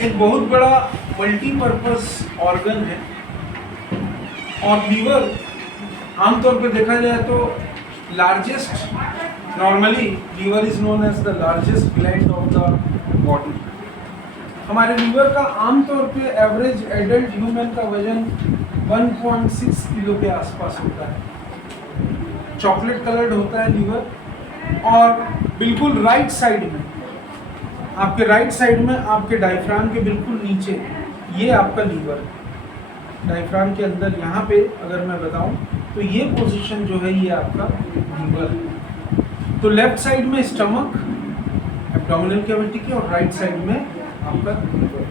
एक बहुत बड़ा मल्टीपर्पस ऑर्गन है और लीवर आमतौर पे देखा जाए तो largest, normally liver is known as the largest gland of the body. हमारे लीवर का आमतौर पे एवरेज एडल्ट ह्यूमन का वजन 1.6 किलो के आसपास होता है। चॉकलेट कलर्ड होता है लीवर और बिल्कुल राइट साइड में, आपके राइट साइड में, आपके डायफ्राम के बिल्कुल नीचे ये आपका लीवर। डायफ्राम के अंदर यहाँ पे अगर मैं बताऊँ तो ये पोजीशन जो है ये आपका लीवर है। तो लेफ्ट साइड में स्टमक, एब्डोमिनल कैविटी की, और राइट साइड में आपका लीवर।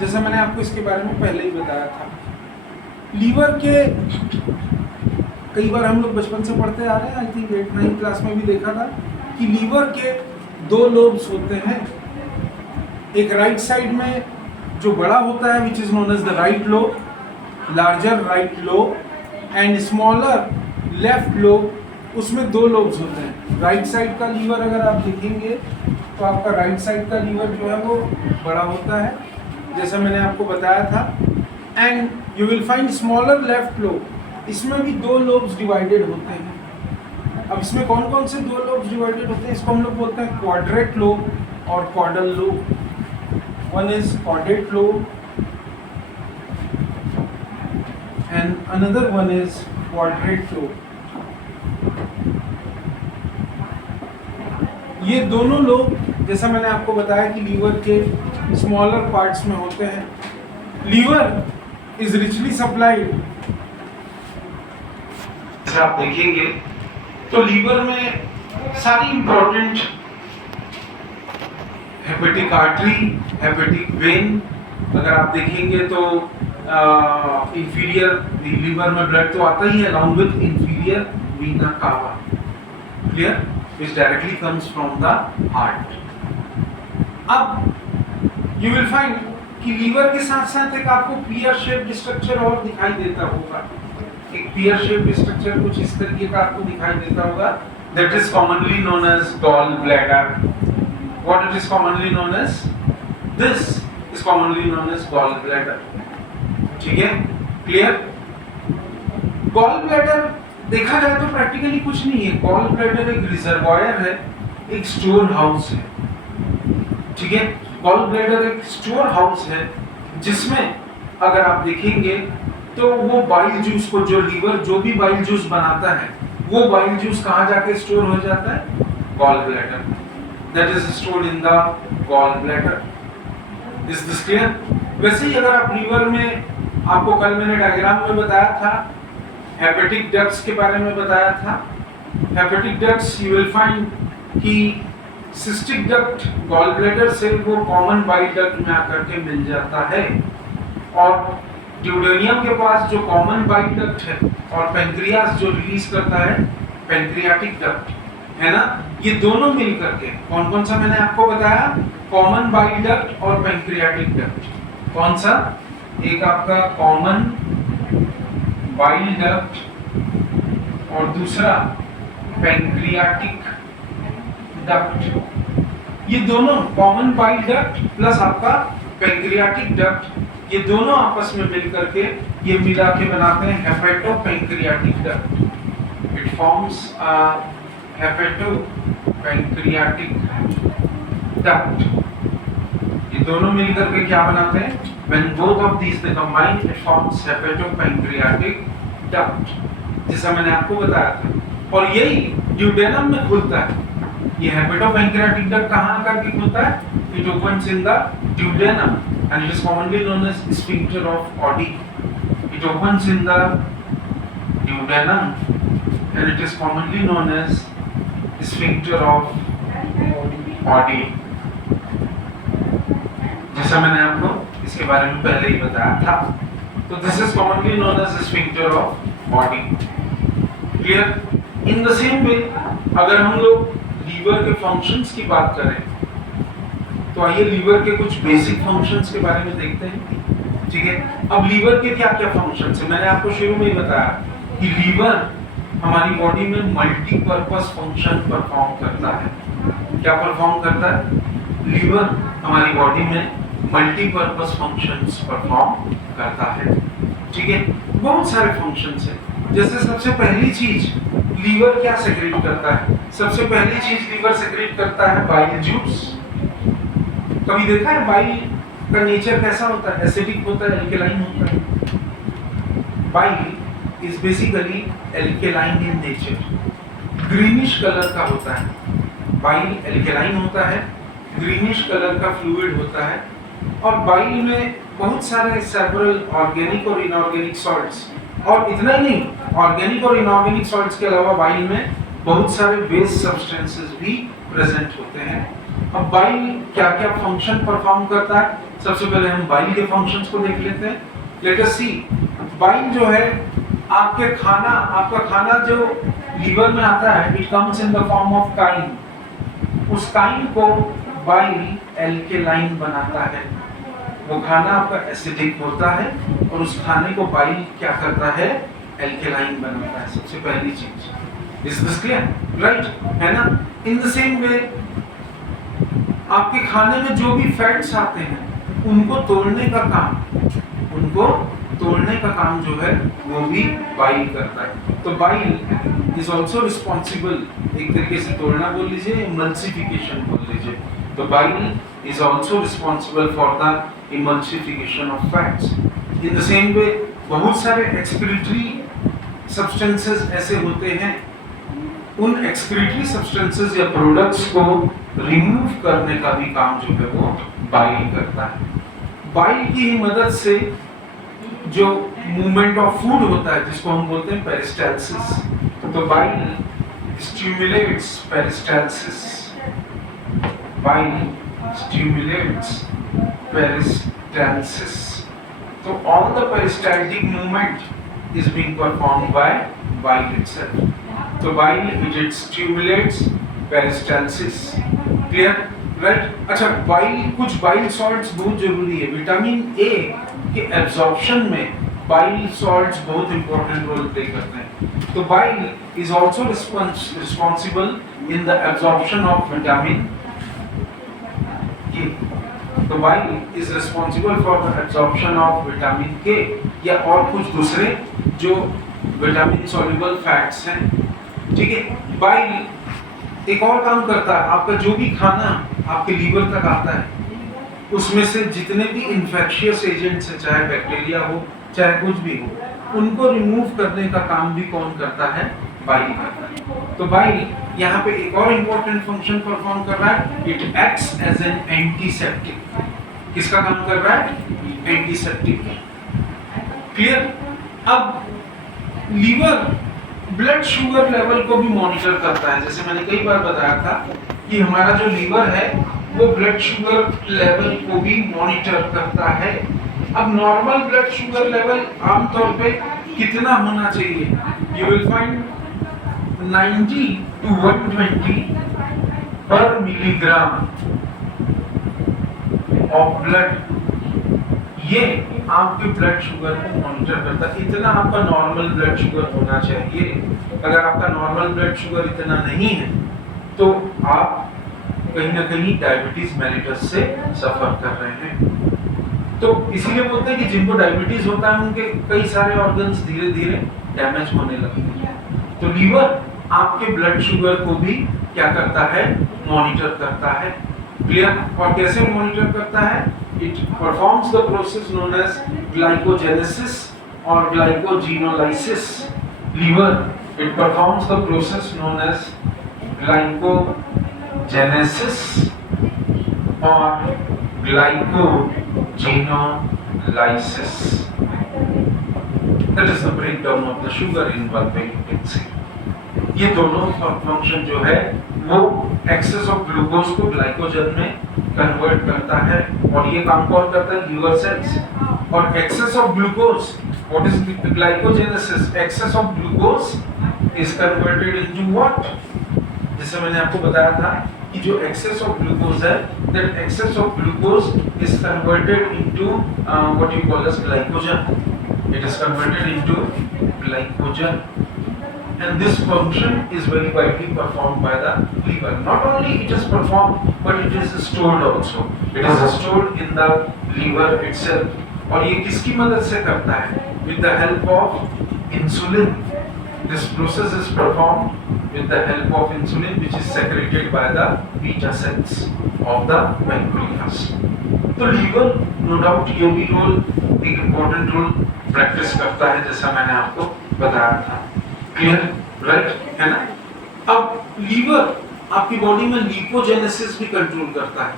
जैसा मैंने आपको इसके बारे में पहले ही बताया था। लीवर के कई बार हम लोग बचपन से पढ़ते आ रहे हैं, आई थिंक 8-9 क्लास में भी देखा था कि लीवर के 2 लोब्स होते हैं। एक राइट साइड में जो बड़ा होता है which is known as the right lobe, larger right lobe, and smaller left lobe, उसमें 2 लोब्स होते हैं। राइट साइड का लीवर अगर आप देखेंगे तो आपका राइट साइड का लीवर जो है वो बड़ा होता है, जैसा मैंने आपको बताया था। And you will find smaller left lobe, इसमें भी 2 लोब्स डिवाइडेड होते हैं। अब इसमें कौन कौन से 2 लोब्स डिवाइडेड होते हैं? इसको हम लोग बोलते हैं क्वाड्रेट लोब और caudal lobe. One is quadrate lobe and another one is quadrate lobe. ये दोनों लोग, जैसा मैंने आपको बताया कि लीवर के स्मॉलर पार्ट्स में होते हैं। लीवर इज रिचली सप्लाइड, जैसे आप देखेंगे तो लीवर में सारी important hepatic artery, hepatic when, अगर आप देखेंगे तो इंफीरियर लीवर में ब्लड तो आता ही है अलॉन्ग विद इंफीरियर वीना कावा, clear, which directly comes from the heart। अब you will find कि लीवर के साथ साथ एक आपको पियर शेप्ड स्ट्रक्चर और दिखाई देता होगा। एक पियर शेप्ड स्ट्रक्चर कुछ इस तरीके का आपको दिखाई देता होगा, that is commonly known as gall bladder। What it is commonly known as? This is commonly known as gall bladder। ठीक है, क्लियर? गॉल ब्लैडर देखा जाए तो प्रैक्टिकली कुछ नहीं है। गॉल ब्लैडर एक रिजर्वायर है, एक स्टोर हाउस है। ठीक है, गॉल ब्लैडर एक स्टोर हाउस है जिसमें अगर आप देखेंगे तो वो बाइल जूस को, जो लीवर जो भी बाइल जूस बनाता है वो बाइल जूस कहाँ जाके स्टोर हो जाता है? Gall bladder. That is stored in the gall bladder. Is this clear? वैसे ही अगर आप लीवर में, आपको कल मैंने डायग्राम में बताया था, हेपेटिक डक्ट्स के बारे में बताया था। Hepatic ducts you will find कि सिस्टिक डक्ट गॉल ब्लैडर से वो कॉमन बाइल डक्ट में आकर के मिल जाता है, और ड्यूडेनियम के पास जो कॉमन बाइल डक्ट है और पेंक्रियास जो रिलीज करता है पेंक्रियाटिक डक्ट है ना, ये दोनों मिल करके कौन कौन सा मैंने आपको बताया? कॉमन बाइल डक्ट और पेंक्रियाटिक डक्ट। कौन सा? एक आपका कॉमन बाइल डक्ट और दूसरा पेंक्रियाटिक डक्ट। ये दोनों कॉमन बाइल डक्ट प्लस आपका पेंक्रियाटिक डक्ट, ये दोनों आपस में मिलकर के ये मिला के बनाते हैं hepatopancreatic duct. It forms a hepatopancreatic duct. ये दोनों मिलकर के क्या बनाते हैं? When both of these they combine, it forms hepatopancreatic duct, जैसा मैंने आपको बताया था। और यही ड्यूडेनम में खुलता है। ये हेपेटोपेंक्रियाटिक डक्ट कहाँ आकर के खुलता है? It opens in the duodenum and it is commonly known as sphincter of Oddi। It opens in the duodenum and it is commonly known as sphincter of Oddi, जैसा मैंने आपको इसके बारे में पहले ही बताया था। तो this is commonly known as sphincter of body. Clear? In the same way अगर हम लोग लीवर के फंक्शंस की बात करें तो आइए लीवर के कुछ बेसिक फंक्शंस के बारे में देखते हैं। ठीक है, अब लीवर के क्या क्या फंक्शंस है? मैंने आपको शुरू में ही बताया कि लीवर हमारी बॉडी में मल्टीपर्पस फंक्शन परफॉर्म करता है। क्या परफॉर्म करता है? लीवर हमारी बॉडी में मल्टीपर्पज फंक्शंस परफॉर्म करता है। ठीक है, बहुत सारे फंक्शंस हैं। जैसे सबसे पहली चीज लीवर क्या सेक्रेट करता है? सबसे पहली चीज लीवर सेक्रेट करता है बाइल जूस। कभी देखा है बाइल का नेचर कैसा होता है? एसिडिक होता है, एल्केलाइन होता है। Bile is basically alkaline in nature, greenish colour का होता है। बाइल एल्केलाइन होता है, ग्रीनिश कलर का फ्लूइड होता है, और बाइल में बहुत सारे सेवरल ऑर्गेनिक और इनऑर्गेनिक सॉल्ट्स, और इतना ही नहीं, ऑर्गेनिक और इनऑर्गेनिक सॉल्ट्स के अलावा बाइल में बहुत सारे वेस्ट सब्सटेंसेस भी प्रेजेंट होते हैं। अब बाइल क्या क्या फंक्शन परफॉर्म करता है? सबसे पहले हम बाइल के फंक्शंस को देख लेते हैं। लेट अस सी। बाइल जो है आपका खाना जो लीवर में आता है, it comes in the form of chyme. उस काइन को बाइल एल्केलाइन बनाता है। वो खाना आपका एसिडिक होता है और उस खाने को बाइल क्या करता है? एल्केलाइन बनाता है। सबसे पहली चीज। Is this clear? राइट, है ना? इन द सेम वे आपके खाने में जो भी फैट्स आते हैं उनको तोड़ने का काम जो है वो भी बाइल करता है। तो बाइल इज ऑल्सो रिस्पॉन्सिबल, एक तरीके से तोड़ना बोल लीजिए, इमल्सिफिकेशन बोल लीजिए। तो bile is also responsible for the emulsification of fats. In the same way, बहुत सारे excretory substances ऐसे होते हैं, उन excretory substances या products को remove करने का भी काम जो है वो बाइल करता है। बाइल की ही मदद से जो movement of food होता है, जिसको हम बोलते हैं peristalsis, तो bile stimulates peristalsis. Bile stimulates peristalsis. So all the peristaltic movement is being performed by bile itself. So bile it stimulates peristalsis. Clear? Right? अच्छा, कुछ bile salts बहुत जरूरी है। विटामिन ए के एब्जॉर्प्शन में bile salts बहुत important role play करते हैं। तो bile is also responsible in the absorption of vitamin K. तो bile is responsible for the absorption of vitamin K या और कुछ दूसरे जो विटामिन soluble fats हैं। ठीक है, bile एक और काम करता है, आपका जो भी खाना आपके लीवर तक आता है उसमें से जितने भी इन्फेक्शियस एजेंट्स हैं, चाहे बैक्टीरिया हो चाहे कुछ भी हो, उनको रिमूव करने का काम भी कौन करता है? बाइल करता है। तो बाइल यहाँ पे एक और इम्पोर्टेंट फंक्शन परफॉर्म कर रहा है, it acts as an antiseptic. किसका काम कर रहा है? एंटीसेप्टिक। क्लियर? अब लीवर ब्लड शुगर लेवल को भी मॉनिटर करता है। जैसे मैंने कई बार बताया था कि हमारा जो लीवर है वो ब्लड शुगर लेवल को भी मॉनिटर करता है। अब नॉर्मल ब्लड शुगर लेवल आमतौर पे कितना होना चाहिए? यू विल फाइंड 90 to 120 पर मिलीग्राम ऑफ ब्लड। ये आपके ब्लड शुगर को मॉनिटर करता है। इतना आपका नॉर्मल ब्लड शुगर होना चाहिए। अगर आपका नॉर्मल ब्लड शुगर इतना नहीं है तो आप कहीं ना कहीं डायबिटीज मेलिटस से सफर कर रहे हैं। तो इसीलिए बोलते हैं कि जिनको डायबिटीज होता है उनके कई सारे ऑर्गन्स धीरे धीरे डैमेज होने लगते हैं। तो लीवर आपके ब्लड शुगर को भी क्या करता है? मॉनिटर करता है। क्लियर? और कैसे मॉनिटर करता है? It performs the process known as glycogenesis और glycogenolysis. Liver it performs the process known as glycogenesis और glycogenolysis. That is the breakdown of the sugar in bulk pregnancy. ये दोनों फंक्शन जो है वो एक्सेस ऑफ ग्लूकोज को glycogen में convert करता है, और ये काम कौन करता है? Liver cells. और excess of glucose, what is glycogenesis? Excess of glucose is converted into what? जैसे मैंने आपको बताया था कि जो excess of glucose है, that excess of glucose is converted into what you call as glycogen. It is converted into glycogen, and this function is very widely performed by the liver. Not only it is performed, but it is stored also. It is stored in the liver itself. और ये किसकी मदद से करता है? With the help of insulin. This process is performed with the help of insulin, which is secreted by the beta cells of the pancreas. तो liver no doubt ये भी रोल, एक इम्पोर्टेंट रोल प्रैक्टिस करता है, जैसा मैंने आपको बताया था। क्लियर, राइट है ना? अब लीवर आपकी बॉडी में लिपोजेनेसिस भी कंट्रोल करता है।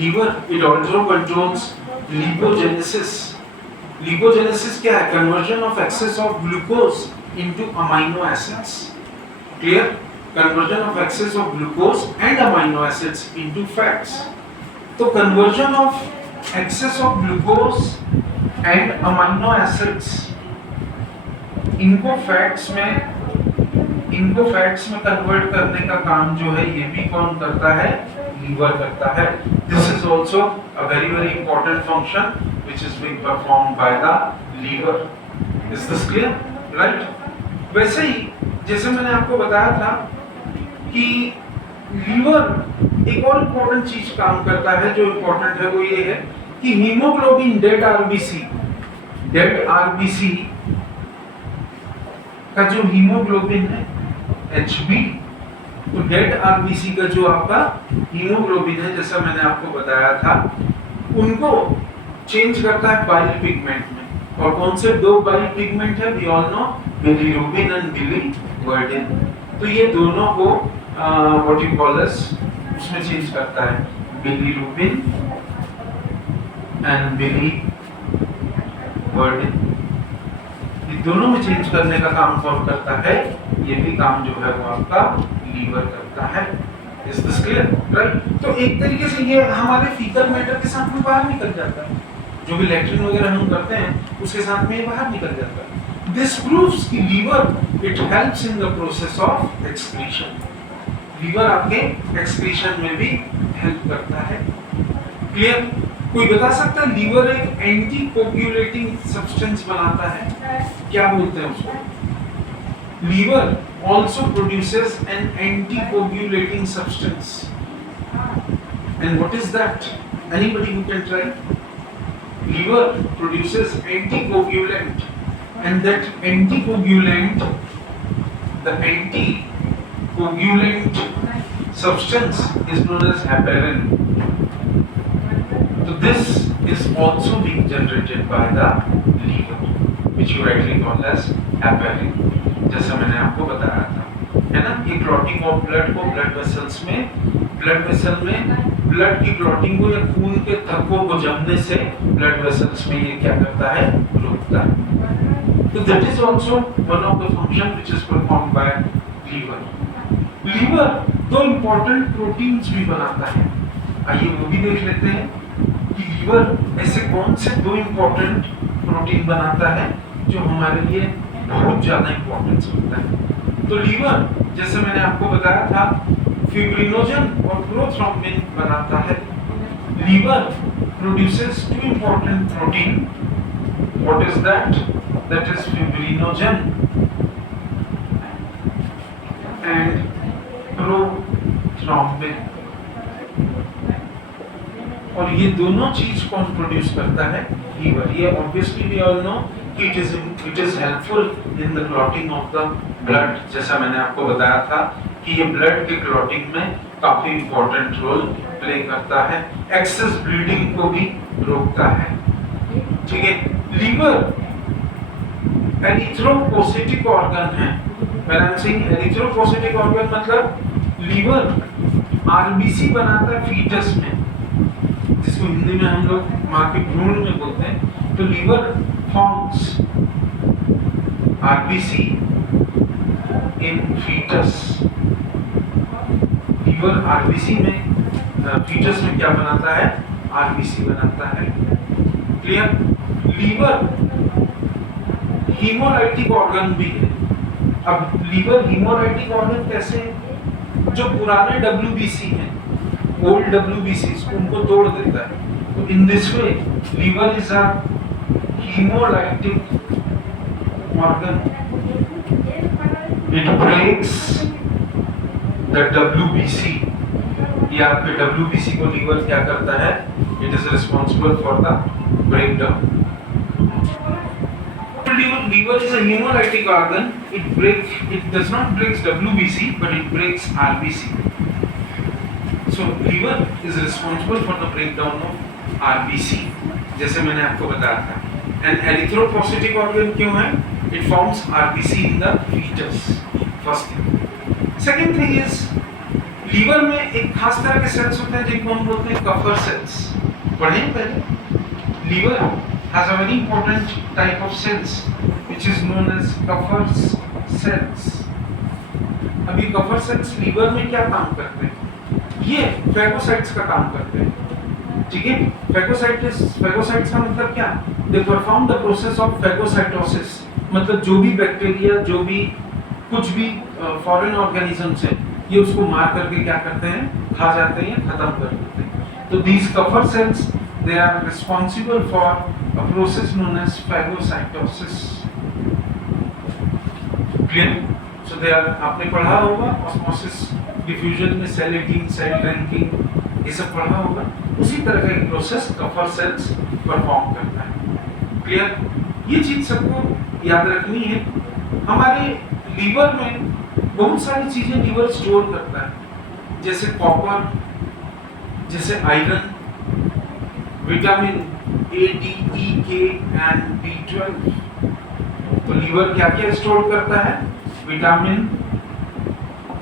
Liver it also controls lipogenesis. Lipogenesis क्या है? Conversion of excess of glucose into amino acids. Clear, conversion of excess of glucose and amino acids into fats. तो conversion of excess of glucose and amino acids, इनको fats में convert करने का काम जो है ये भी कौन करता है? लीवर करता है। This is also a very important function which is being performed by the liver. Is this clear, right? वैसे ही जैसे मैंने आपको बताया था कि लीवर एक और इम्पोर्टेंट चीज काम करता है, जो इम्पोर्टेंट है वो ये है कि हीमोग्लोबिन डेड आरबीसी का जो हीमोग्लोबिन है HB, तो डेड आरबीसी का जो आपका हीमोग्लोबिन है, जैसा मैंने आपको बताया था, उनको चेंज करता है बाइल पिगमेंट में। और कौन से दो बाइल पिगमेंट है? We all know, bilirubin and biliverdin. तो ये दोनों को व्हाट यू कॉल अस उसमें चेंज करता है, बिलीरुबिन एंड बिलीवर्डिन। ये दोनों में चेंज करने का काम कौन करता है? ये भी काम जो है वो आपका लीवर करता है। Is this clear, right? तो एक तरीके से ये हमारे फीकल मैटर के साथ में बाहर निकल जाता है, जो भी लैट्रिन वगैरह हम करते हैं उसके साथ में ये बाहर निकल जाता है। दिस प्रूव्स कि liver it helps in the process of excretion. Liver आपके एक्सक्रीशन में भी हेल्प करता है। क्लियर? कोई बता सकता है लीवर एक एंटी कोगुलेटिंग सब्सटेंस बनाता है, क्या बोलते हैं उसको? Liver also produces an anticoagulating substance, and what is that? Anybody who can try? Liver produces anticoagulant, and that anticoagulant, the anticoagulant substance is known as heparin. So this is also being generated by the liver, which you rightly call as heparin, जैसा मैंने आपको बताया था, है ना? ये clotting of blood को blood vessels में, ब्लड वेसल में ब्लड की क्लॉटिंग को या खून के थक्कों को जमने से ब्लड वेसल्स में ये क्या करता है? रोकता है। तो that is also one of the function which is performed by liver. Liver दो इंपॉर्टेंट प्रोटीन्स भी बनाता है। आइए वो भी देख लेते हैं कि लीवर ऐसे कौन से दो इंपॉर्टेंट प्रोटीन बनाता है जो हमारे लिए बहुत ज्यादा इंपॉर्टेंस होता है। तो लीवर, जैसे मैंने आपको बताया था, फिब्रिनोजन और प्रोथ्रोम्बिन बनाता है। Liver produces two important protein. What is that? That is fibrinogen and prothrombin. और ये दोनों चीज कौन प्रोड्यूस करता है? लीवर। ये obviously we all know it is helpful in the clotting of the blood, जैसा मैंने आपको बताया था कि ये ब्लड के क्लॉटिंग में काफी इंपॉर्टेंट रोल प्ले करता है, एक्सेस ब्लीडिंग को भी रोकता है। ठीक है, लीवर एरिथ्रोपोसेटिक ऑर्गन है। When I'm saying एरिथ्रोपोसेटिक ऑर्गन मतलब लीवर आरबीसी बनाता है फीटस में, जिसको हिंदी में हम लोग माँ के भ्रूण में बोलते हैं। तो liver forms RBC in fetus. Liver RBC में fetus में क्या बनाता है? RBC बनाता है। क्लियर? लीवर हीमोलाइटिक ऑर्गन भी है। अब लीवर हीमोलाइटिक ऑर्गन कैसे है? जो पुराने WBC हैं, ओल्ड WBC, उनको तोड़ देता है। तो in this way liver is a hemolytic organ It breaks the WBC. ये आपके WBC को लीवर क्या करता है? It is responsible for the breakdown. Liver is a hemolytic organ. It does not breaks WBC, but it breaks RBC. So liver is responsible for the breakdown of RBC. जैसे मैंने आपको बताया था. And erythropoietic organ क्यों है? It forms RBC in the fetus. First thing. Second thing is liver में एक खास तरह के cells होते हैं जिनको हम बोलते हैं Kupffer cells. पढ़ें पहले. Liver has a very important type of cells which is known as Kupffer cells. अभी Kupffer cells लीवर में क्या काम करते हैं? ये फेगोसाइट्स का काम करते हैं, ठीक है? फेगोसाइट्स का मतलब क्या? They perform the process of phagocytosis. मतलब जो भी बैक्टीरिया, जो भी कुछ भी फॉरेन ऑर्गेनिजम्स हैं, ये उसको मार करके क्या करते हैं? खा जाते हैं, खत्म कर देते हैं. तो these Kupffer cells they are responsible for a process known as phagocytosis. Clear? So they are, आपने पढ़ा होगा osmosis diffusion में cell eating, cell drinking, ये सब पढ़ा होगा. उसी तरह का एक प्रोसेस Kupffer cells परफॉर्म करता है. Clear? ये चीज सबको याद रखनी है. हमारे लीवर में बहुत सारी चीजें लीवर स्टोर करता है, जैसे कॉपर, जैसे iron, vitamin A, D, E, K and B12. तो लीवर क्या क्या स्टोर करता है? Vitamin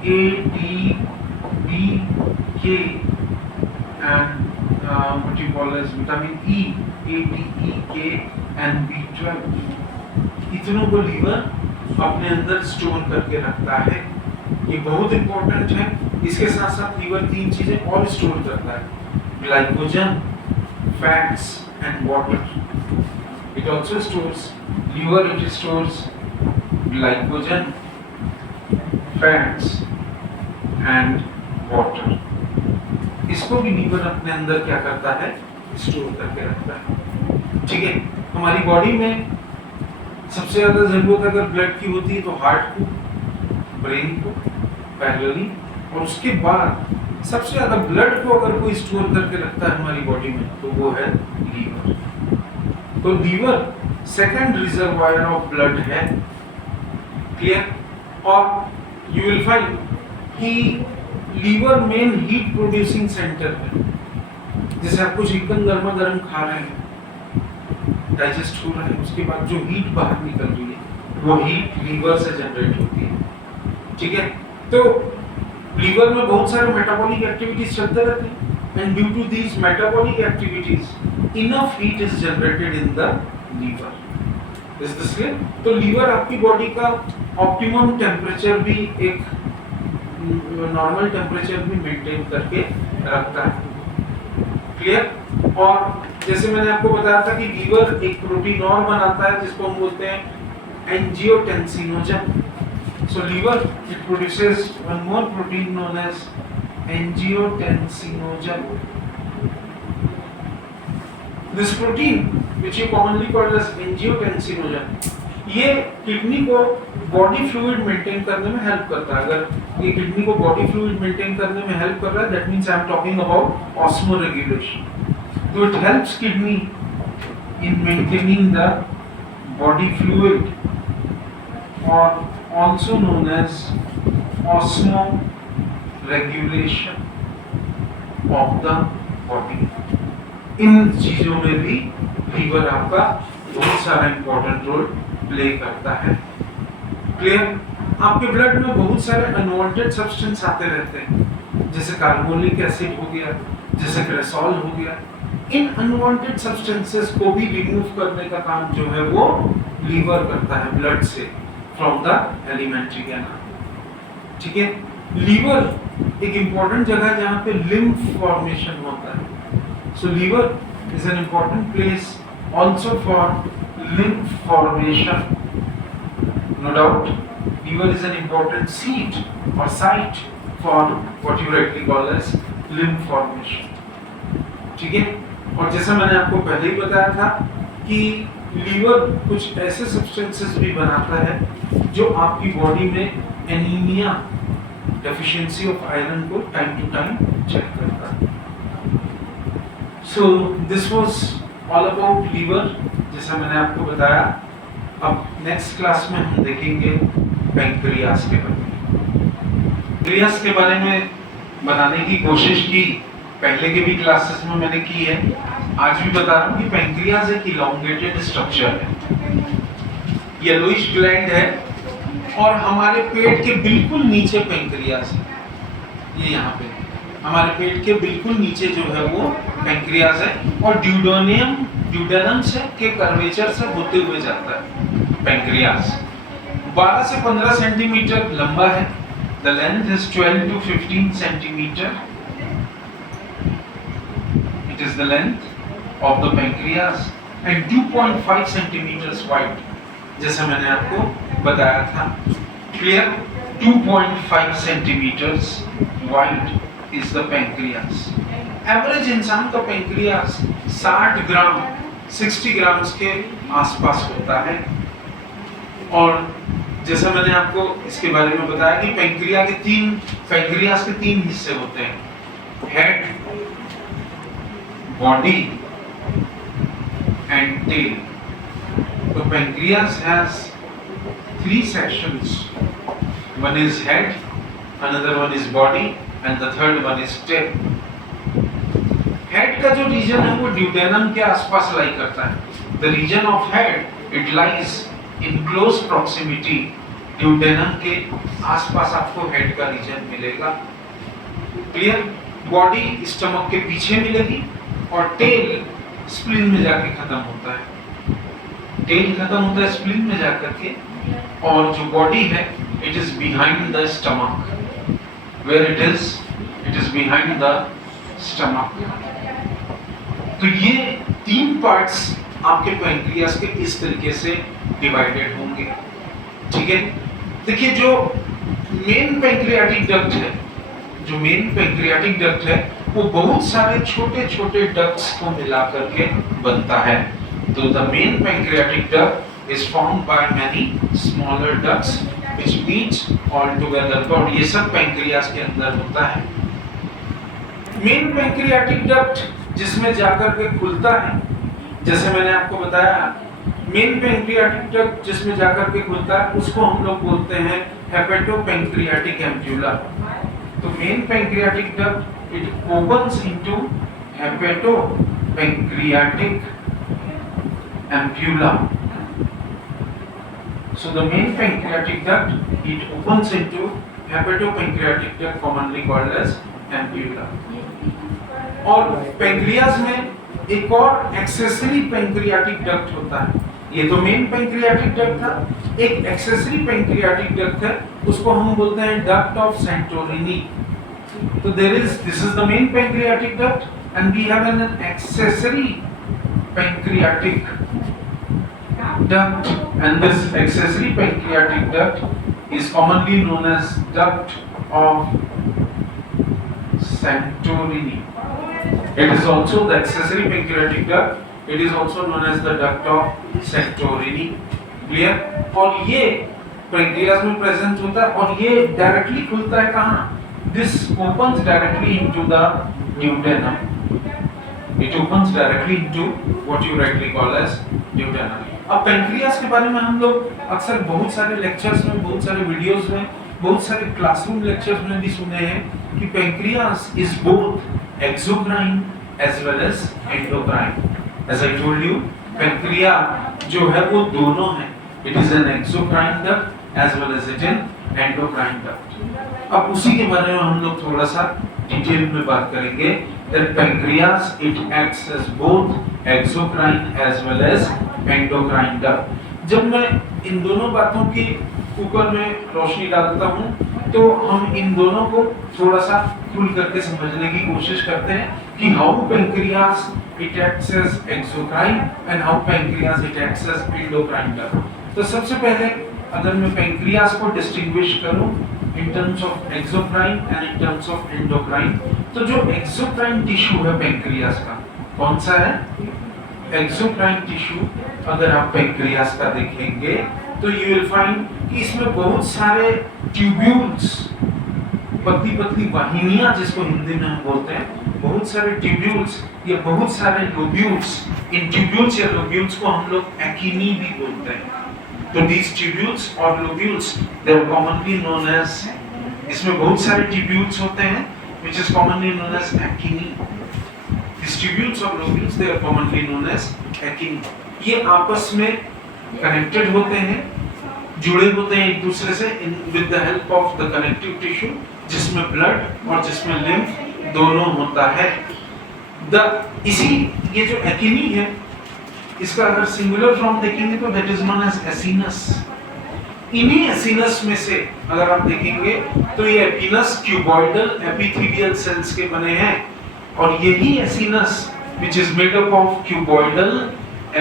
A, D, B, K and what you call as vitamin E, A, D, E, K and B12. इतनों को लीवर अपने अंदर स्टोर करके रखता है. ये बहुत इंपॉर्टेंट है. इसके साथ साथ लीवर तीन चीजें और स्टोर करता है: glycogen, fats and water. It also stores liver. It stores glycogen, fats and water. इसको भी लीवर अपने अंदर क्या करता है? स्टोर करके रखता है. ठीक है. हमारी बॉडी में सबसे ज्यादा जरूरत अगर ब्लड की होती है तो हार्ट को, ब्रेन को पैरेलली, और उसके बाद सबसे ज्यादा ब्लड को अगर कोई स्टोर करके रखता है हमारी बॉडी में तो वो है लीवर. तो liver second reservoir of blood है. क्लियर? और यू विल फाइंड कि liver main heat producing centre है. जैसे आप कुछ एकदम गर्मा गर्म खा रहे हैं, डाइजेस्ट हो रहा है, उसके बाद जो हीट बाहर निकल रही है वो हीट लीवर से जनरेट होती है. ठीक है? तो लीवर में बहुत सारे मेटाबॉलिक एक्टिविटीज चलते रहते हैं, and due to these metabolic activities enough heat is generated in the liver. Is this clear? तो लीवर आपकी बॉडी का ऑप्टिमम टेम्परेचर भी, एक नॉर्मल टेम्परेचर भी मेंटेन करके रखता है. क्लियर? और जैसे मैंने आपको बताया था कि लीवर एक प्रोटीन और बनाता है जिसको हम बोलते हैं angiotensinogen. So liver, it produces one more protein known as angiotensinogen. This protein, which you commonly call as angiotensinogen, ये किडनी को बॉडी फ्लूइड मेंटेन करने में हेल्प करता है. अगर ये किडनी को बॉडी फ्लूइड मेंटेन करने में हेल्प कर रहा है, that means I am talking about osmoregulation. तो it helps kidney in maintaining the body fluid, और also known as osmoregulation of the body. इन चीजों में भी लीवर आपका बहुत सारा इंपॉर्टेंट रोल प्ले करता है. क्लियर? आपके ब्लड में बहुत सारे अनवांटेड सब्सटेंस आते रहते हैं, जैसे कार्बोनिक एसिड हो गया, जैसे ग्रेसोल हो गया. इन अनवांटेड सब्सटेंसेस को भी रिमूव करने का काम जो है वो लीवर करता है ब्लड से, from the alimentary canal. ठीक है? लीवर एक इंपॉर्टेंट जगह है जहाँ पे lymph formation होता है. So liver is an important place also for lymph formation. No doubt, liver is an important seat or site for what you rightly call as lymph formation. ठीक है? और जैसा मैंने आपको पहले ही बताया था कि लीवर कुछ ऐसे सब्सटेंसेस भी बनाता है जो आपकी बॉडी में एनीमिया, डेफिशिएंसी ऑफ आयरन को टाइम टू टाइम चेक करता है। So this was all about liver, जैसा मैंने आपको बताया। अब नेक्स्ट क्लास में हम देखेंगे पैंक्रियास के बारे में। पैंक्रियास के बारे में बनाने की कोशिश की, पहले के भी क्लासेस में मैंने की है, आज भी बता रहा हूँ कि पैंक्रियास एक इलॉन्गेटेड स्ट्रक्चर है, येलोइश ग्लैंड है और हमारे पेट के बिल्कुल नीचे पैंक्रियास है। ये यहाँ पे हमारे पेट के बिल्कुल नीचे जो है वो पैंक्रियास है और ड्यूडेनम से के कर्वेचर से होते हुए जाता है पैंक्रियास। 12 से 15 सेंटीमीटर लंबा है। The length is 12 to 15 centimetre. It is the length of the pancreas and 2.5 centimetres wide, जैसा मैंने आपको बताया था। Clear? 2.5 centimetres wide is the pancreas. Average इंसान का पैंक्रियास 60 ग्राम 60 ग्राम के आसपास होता है। और जैसा मैंने आपको इसके बारे में बताया कि पैंक्रियास के तीन हिस्से होते हैं, हेड, बॉडी एंड टेल। तो pancreas has 3 sections. One is head, another one is body and the third one is tail. Head का जो रीजन है वो ड्यूडेनम के आसपास लाई करता है। The region of head it lies in close proximity. Duodenum के आसपास आपको हेड का रीजन मिलेगा। क्लियर? बॉडी स्टमक के पीछे मिलेगी और टेल स्प्लीन में जाके खत्म होता है। टेल खत्म होता है स्प्लीन में जाकर के, और जो बॉडी है it is behind the stomach. Where it is behind the stomach. तो ये 3 पार्ट्स आपके पैंक्रियास के इस तरीके से डिवाइडेड होंगे। ठीक है? देखिए, जो मेन पैंक्रियाटिक डक्ट है वो बहुत सारे छोटे छोटे डक्ट्स को मिलाकर के बनता है। तो the main pancreatic duct is formed by many smaller ducts which meet all together. और ये सब पैंक्रियास के अंदर होता है। मेन पैंक्रियाटिक डक्ट जिसमें जाकर के खुलता है, जैसे मैंने आपको बताया, मेन पैंक्रियाटिक डक्ट जिसमें जाकर के खुलता है उसको हम लोग बोलते हैं हेपेटोपैंक्रियाटिक एम्प्यूला। तो main pancreatic duct it opens into hepatopancreatic ampulla. So the main pancreatic duct it opens into hepatopancreatic duct, commonly called as ampulla. और पैंक्रियास में एक और एक्सेसरी पैंक्रियाटिक डक्ट होता है। ये तो मेन पैंक्रियाटिक डक्ट था, एक एक्सेसरी पैंक्रियाटिक डक्ट है, उसको हम बोलते हैं डक्ट ऑफ सेंटोरिनी। तो this is the main pancreatic duct and we have an accessory pancreatic duct, and this accessory pancreatic duct is commonly known as duct of Santorini. It is also the accessory pancreatic duct. It is also known as the duct of Santorini. Clear? और ये pancreas में present होता है और ये directly खुलता है कहाँ? This opens directly into the duodenum. It opens directly into what you rightly call as duodenum. अब पैंक्रियास के बारे में हम लोग अक्सर बहुत सारे लेक्चर्स में, बहुत सारे वीडियोस में, बहुत सारे क्लासरूम लेक्चर्स में भी सुने हैं कि pancreas is both exocrine as well as endocrine. As I told you, pancreas जो है वो दोनों है। It is an exocrine duct as well as it an endocrine duct. अब उसी के बारे में हम लोग थोड़ा सा डिटेल में बात करेंगे। That pancreas it acts as both exocrine as well as endocrine duct. जब मैं इन दोनों बातों के ऊपर में रोशनी डालता हूँ तो हम इन दोनों को थोड़ा सा खुल करके समझने की कोशिश करते हैं कि how pancreas it acts as exocrine and how pancreas it acts as endocrine duct. तो सबसे पहले अगर मैं पैंक्रियास को डिस्टिंग्विश करूं in terms of exocrine and in terms of endocrine, तो जो एक्सोक्राइन टिश्यू है पैंक्रियास का कौन सा है? एक्सोक्राइन टिश्यू अगर आप पैंक्रियास का देखेंगे तो यू विल फाइंड कि इसमें बहुत सारे ट्यूब्यूल्स, पतली पतली वाहिनियां जिसको हिंदी में हम बोलते हैं, बहुत सारे ट्यूब्यूल्स या बहुत सारे लोब्यूल्स, इन ट्यूब्यूल्स या लोब्यूल्स को हम लोग एक्टिनी भी बोलते हैं। तो these tubules और lobules they are commonly known as, इसमें बहुत सारे tubules होते हैं which is commonly known as acini. These tubules और lobules they are commonly known as acini. ये आपस में connected होते हैं, जुड़े होते हैं एक दूसरे से with the help of the connective tissue, जिसमें blood और जिसमें lymph दोनों होता है। इसी ये जो acini है, इसका अगर सिंगुलर फॉर्म देखेंगे तो that is known as acinus. इन्हीं एसिनस में से अगर आप देखेंगे तो ये एपिनस क्यूबॉइडल एपिथेलियल सेल्स के बने हैं, और यही acinus which is made up of cuboidal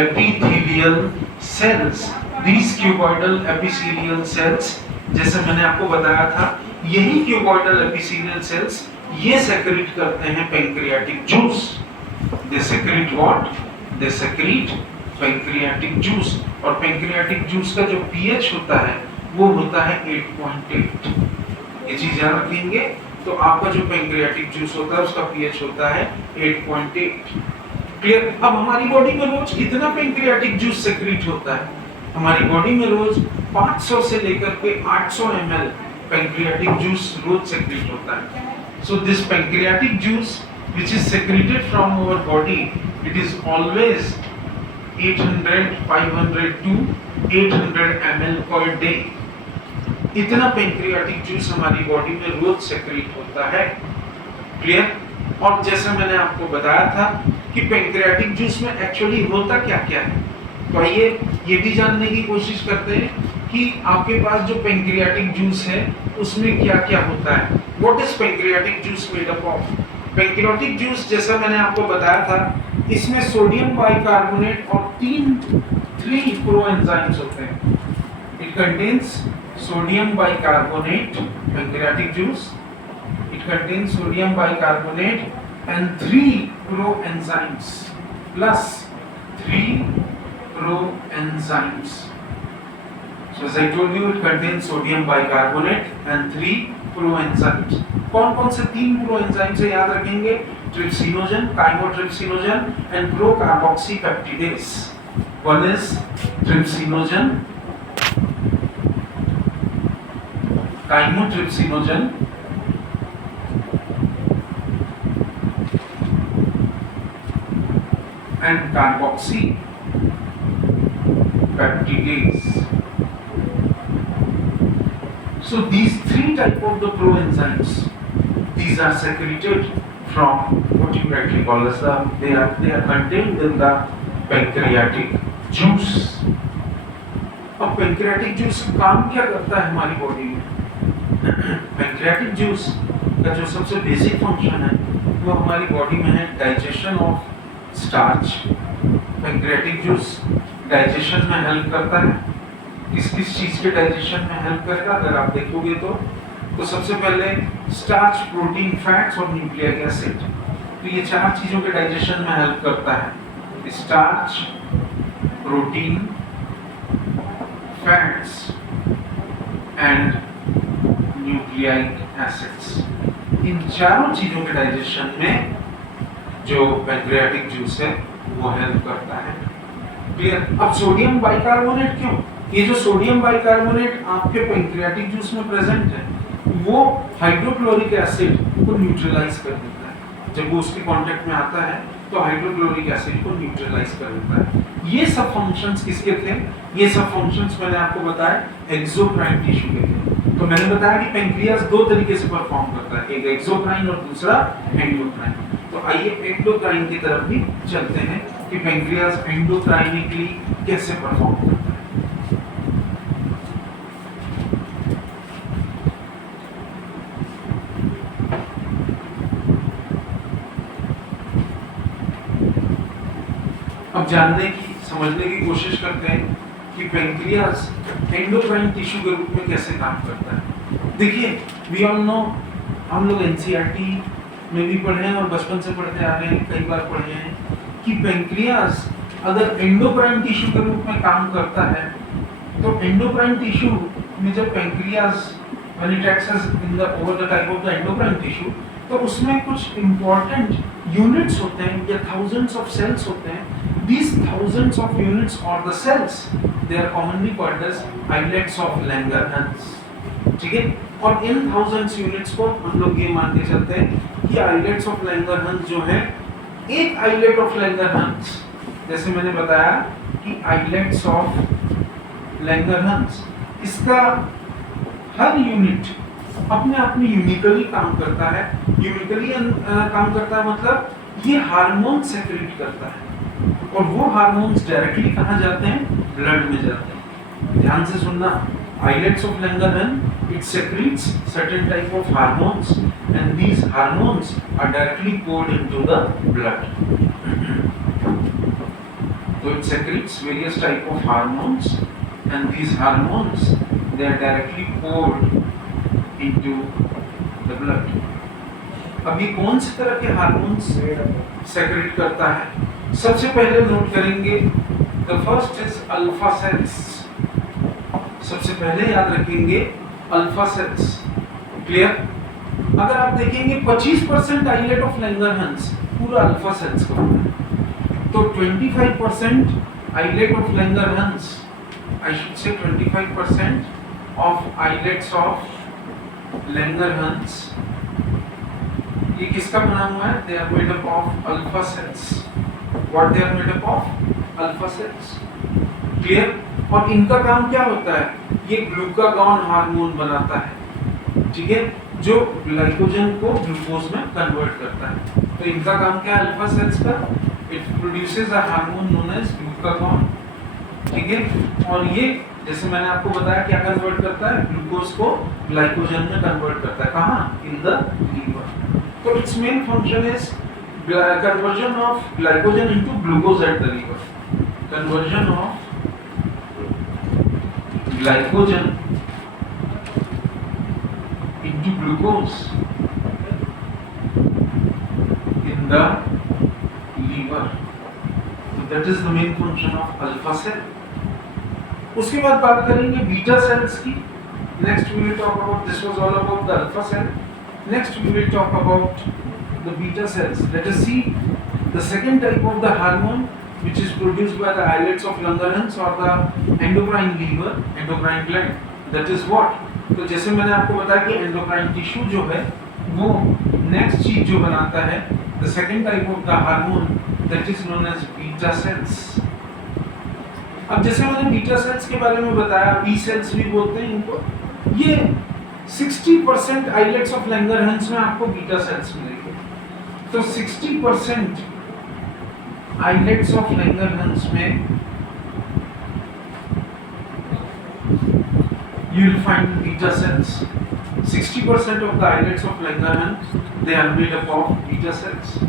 epithelial cells, these cuboidal epithelial cells, जैसे मैंने आपको बताया था, यही क्यूबॉइडल एपिथेलियल सेल्स ये सेक्रेट करते हैं pancreatic juice. They secrete what? They secrete pancreatic juice, और पैंक्रियाटिक जूस का जो पीएच होता है वो होता है 8.8। ये चीज याद रखेंगे। तो आपका जो पैंक्रियाटिक जूस होता है उसका पीएच होता है 8.8। क्लियर? अब हमारी बॉडी में रोज कितना पैंक्रियाटिक जूस सेक्रेट होता है? हमारी बॉडी में रोज 500 से लेकर के 800 ml पैंक्रियाटिक जूस रोज सेक्रेट होता है। So this pancreatic juice which is secreted from our body, it is always 800, 500 to 800 ml per day. इतना पैंक्रियाटिक जूस हमारी बॉडी में रोज सेक्रेट होता है। क्लियर? और जैसे मैंने आपको बताया था कि पैंक्रियाटिक जूस में एक्चुअली होता क्या क्या है, तो आइए ये भी जानने की कोशिश करते हैं कि आपके पास जो पैंक्रियाटिक जूस है उसमें क्या क्या होता है। What is pancreatic juice made up of? Pancreatic juice जैसा मैंने आपको बताया था, इसमें सोडियम बाइकार्बोनेट और 3 प्रोएंजाइम्स होते हैं। It contains sodium bicarbonate, pancreatic juice, it contains sodium bicarbonate and 3 proenzymes plus 3 proenzymes. So as I told you, it contains sodium bicarbonate and 3 proenzymes. कौन कौन से 3 प्रोएंजाइम्स है याद रखेंगे? Trypsinogen, chymotrypsinogen and procarboxypeptidase. One is trypsinogen, chymotrypsinogen and carboxypeptidase. So these 3 type of the proenzymes, these are secreted from what you rightly call as they are contained in the pancreatic juice. अब pancreatic juice काम क्या करता है हमारी body में? pancreatic juice का जो सबसे बेसिक फंक्शन है वो हमारी बॉडी में है digestion of starch. pancreatic juice digestion में हेल्प करता है। किस चीज के डाइजेशन में हेल्प करेगा अगर आप देखोगे तो सबसे पहले स्टार्च, प्रोटीन, फैट्स और न्यूक्लिक एसिड, तो ये 4 चीजों के डाइजेशन में हेल्प करता है। Starch, protein, fats and nucleic acids, इन चारों चीजों के डाइजेशन में जो पैंक्रियाटिक जूस है वो हेल्प करता है। क्लियर? अब सोडियम बाइकार्बोनेट क्यों? ये जो सोडियम बाइकार्बोनेट आपके पैंक्रियाटिक जूस में प्रेजेंट है वो हाइड्रोक्लोरिक एसिड को न्यूट्रलाइज कर देता है। जब वो उसके कांटेक्ट में आता है तो हाइड्रोक्लोरिक एसिड को न्यूट्रलाइज कर देता है। ये सब फंक्शंस किसके थे? ये सब फंक्शंस मैंने आपको बताया एक्सोक्राइन टिश्यू के थे। तो मैंने बताया कि पैंक्रियास 2 तरीके से परफॉर्म करता है, एक एक्सोक्राइन और दूसरा एंडोक्राइन। तो आइए एंडोक्राइन की तरफ भी चलते हैं कि पैंक्रियास एंडोक्राइनिकली कैसे परफॉर्म करता है। अब जानने की, समझने की कोशिश करते हैं कि पैंक्रियास एंडोक्राइन टिश्यू के रूप में कैसे काम करता है। देखिए, वी ऑल नो, हम लोग एनसीईआरटी में भी पढ़े हैं और बचपन से पढ़ते आ रहे हैं, कई बार पढ़े हैं कि पैंक्रियास अगर एंडोक्राइन टिश्यू के रूप में काम करता है तो एंडोक्राइन टिश्यू में जब pancreas when it acts in the over the type of the endocrine tissue, तो उसमें कुछ important units होते हैं या thousands of cells होते हैं. These thousands of units or the cells, they are commonly called as islets of Langerhans. ठीक है. और इन thousands units को हम लोग ये मान के चलते हैं कि islets of Langerhans जो है, एक islet of Langerhans, जैसे मैंने बताया कि islets of Langerhans, इसका हर यूनिट अपने आप में यूनिकली काम करता है. यूनिकली काम करता है मतलब ये हार्मोन सेक्रेट करता है और वो हार्मोन्स डायरेक्टली कहाँ जाते हैं? ब्लड में जाते हैं. ध्यान से सुनना. islets of Langerhans, it secretes certain type of hormones and these hormones are directly poured into the blood. So it secretes various type of hormones and these hormones, they are directly poured into the blood. अब ये कौन सी तरह के hormones secret करता है? सबसे पहले note करेंगे the first is alpha cells. सबसे पहले याद रखेंगे अल्फा सेल्स. क्लियर? अगर आप देखेंगे 25% आइलेट ऑफ लैंगरहंस पूरा अल्फा सेल्स का होता है, तो 25% islet of Langerhans, I should say 25% of islets of Langerhans, ये किसका बना हुआ है? They are made up of alpha cells. What they are made up of? Alpha cells. Clear? और इनका काम क्या होता है? ये ग्लूकागॉन हार्मोन बनाता है. ठीक है, जो ग्लाइकोजन को ग्लूकोज में कन्वर्ट करता है. तो इनका काम क्या है अल्फा सेल्स का? It produces a hormone known as glucagon. ठीक है, और ये जैसे मैंने आपको बताया क्या कन्वर्ट करता है? ग्लूकोज को ग्लाइकोजन में कन्वर्ट करता है. कहाँ? In the liver. तो its main function is conversion of glycogen into glucose at the liver. Conversion of glycogen into glucose in the liver. That is the main function of alpha cell. उसके बाद बात करेंगे beta cells की. Next we will talk about, this was all about the alpha cell. Next we will talk about the beta cells. Let us see the second type of the hormone which is produced by the islets of Langerhans or the endocrine lever, endocrine gland. That is what? तो जैसे मैंने आपको बताया कि endocrine tissue जो है वो next चीज जो बनाता है, the second type of the hormone, that is known as beta cells. अब जैसे मैंने बीटा सेल्स के बारे में बताया, बी सेल्स भी बोलते हैं इनको. ये 60% आइलेट्स ऑफ लैंगरहंस में आपको बीटा सेल्स मिलेंगे. तो 60% आइलेट्स ऑफ लैंगरहंस में you will find beta cells. 60% of the islets of Langerhans, they are made up of beta cells.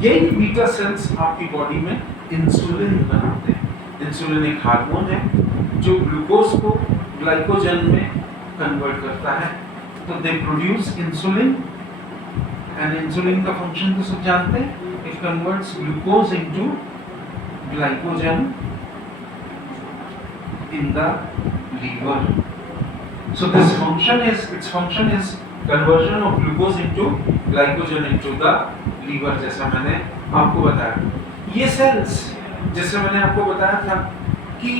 यही बीटा सेल्स आपकी बॉडी में इंसुलिन बनाते हैं. इंसुलिन एक हार्मोन है जो ग्लूकोज को ग्लाइकोजन में कन्वर्ट करता है. तो they produce insulin and insulin का फंक्शन तो सब जानते हैं. It converts glucose into glycogen in the liver. So this function is, its function is conversion of glucose into glycogen into the liver. जैसा मैंने आपको बताया. ये सेल्स जैसे मैंने आपको बताया था कि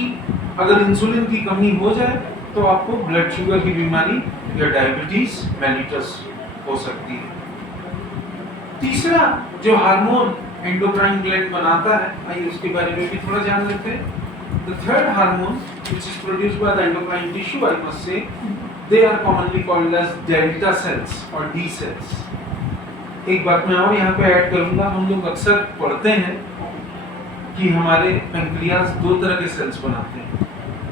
अगर इंसुलिन की कमी हो जाए तो आपको ब्लड शुगर की बीमारी या डायबिटीज मेलिटस हो सकती है. तीसरा जो हार्मोन एंडोक्राइन ग्लैंड बनाता है, आइए उसके बारे में भी थोड़ा जान लेते हैं. The third hormone which is produced by the endocrine tissue, I must say, they are commonly called as delta cells or D cells. एक बात मैं और यहाँ पे ऐड करूँगा. हम लोग अक्सर पढ़ते हैं कि हमारे पैंक्रियास 2 तरह के सेल्स बनाते हैं,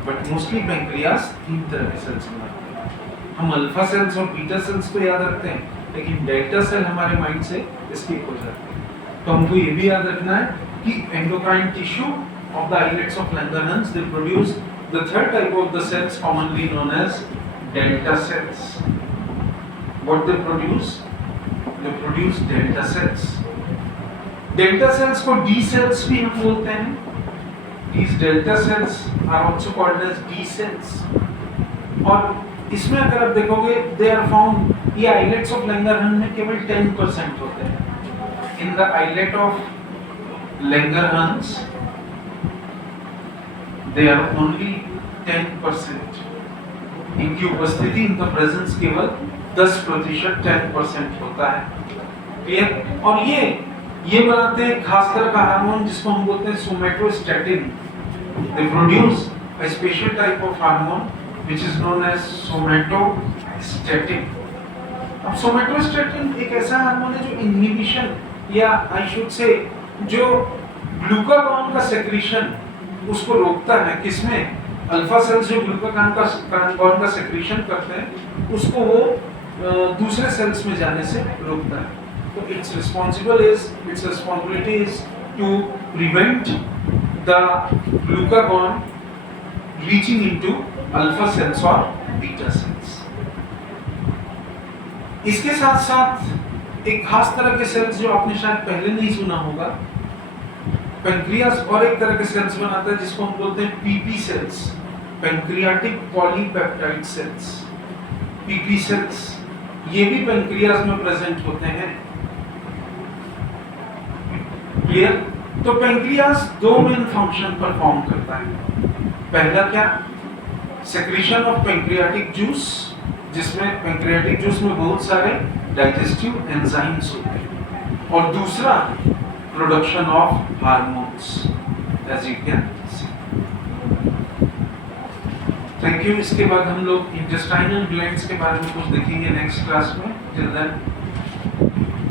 बट मोस्टली पैंक्रियास 3 तरह के सेल्स बनाते हैं. हम अल्फा सेल्स और बीटा सेल्स को याद रखते हैं, लेकिन डेल्टा सेल हमारे माइंड से स्किप हो जाते हैं. तो हमको ये भी याद रखना है कि endocrine tissue of the islets of Langerhans, they produce the third type of the cells commonly known as delta cells. What they produce? They produce delta cells. Delta cells को D cells भी हम बोलते हैं. these delta cells are also called as D cells. और इसमें अगर आप देखोगे they are found, ये islets of Langerhans में केवल 10% होते हैं. In the islet of Langerhans they are only 10%. इनकी उपस्थिति, इनका प्रेजेंस केवल 10%, 10% होता है. क्लियर? और ये बनाते हैं खास तरह का हार्मोन जिसको हम बोलते हैं somatostatin. They produce a special type of hormone which is known as somatostatin. अब somatostatin एक ऐसा हार्मोन है जो इनहिबिशन या आई शुड से जो ग्लूकागॉन का सेक्रीशन उसको रोकता है. किसमें? अल्फा सेल्स जो ग्लूकागॉन का सेक्रीशन करते हैं उसको वो दूसरे सेल्स में जाने से रोकता है. तो its responsibility is to prevent the glucagon reaching into alpha cells or beta cells. इसके साथ साथ एक खास तरह के सेल्स जो आपने शायद पहले नहीं सुना होगा, पेनक्रियास और एक तरह के सेल्स बनाता है जिसको हम बोलते हैं PP cells, pancreatic polypeptide cells. PP cells ये भी पेनक्रियास में प्रेजेंट होते हैं. क्लियर? तो पेनक्रियास दो मेन फंक्शन परफॉर्म करता है. पहला क्या? सेक्रीशन ऑफ पेनक्रियाटिक जूस, जिसमें पेनक्रियाटिक जूस में बहुत सारे डाइजेस्टिव एंजाइम्स होते हैं. और दूसरा production of hormones, as you can see. Thank you. इसके बाद हम लोग इंटेस्टाइनल ग्लैंड्स के बारे में कुछ देखेंगे नेक्स्ट क्लास में. Till then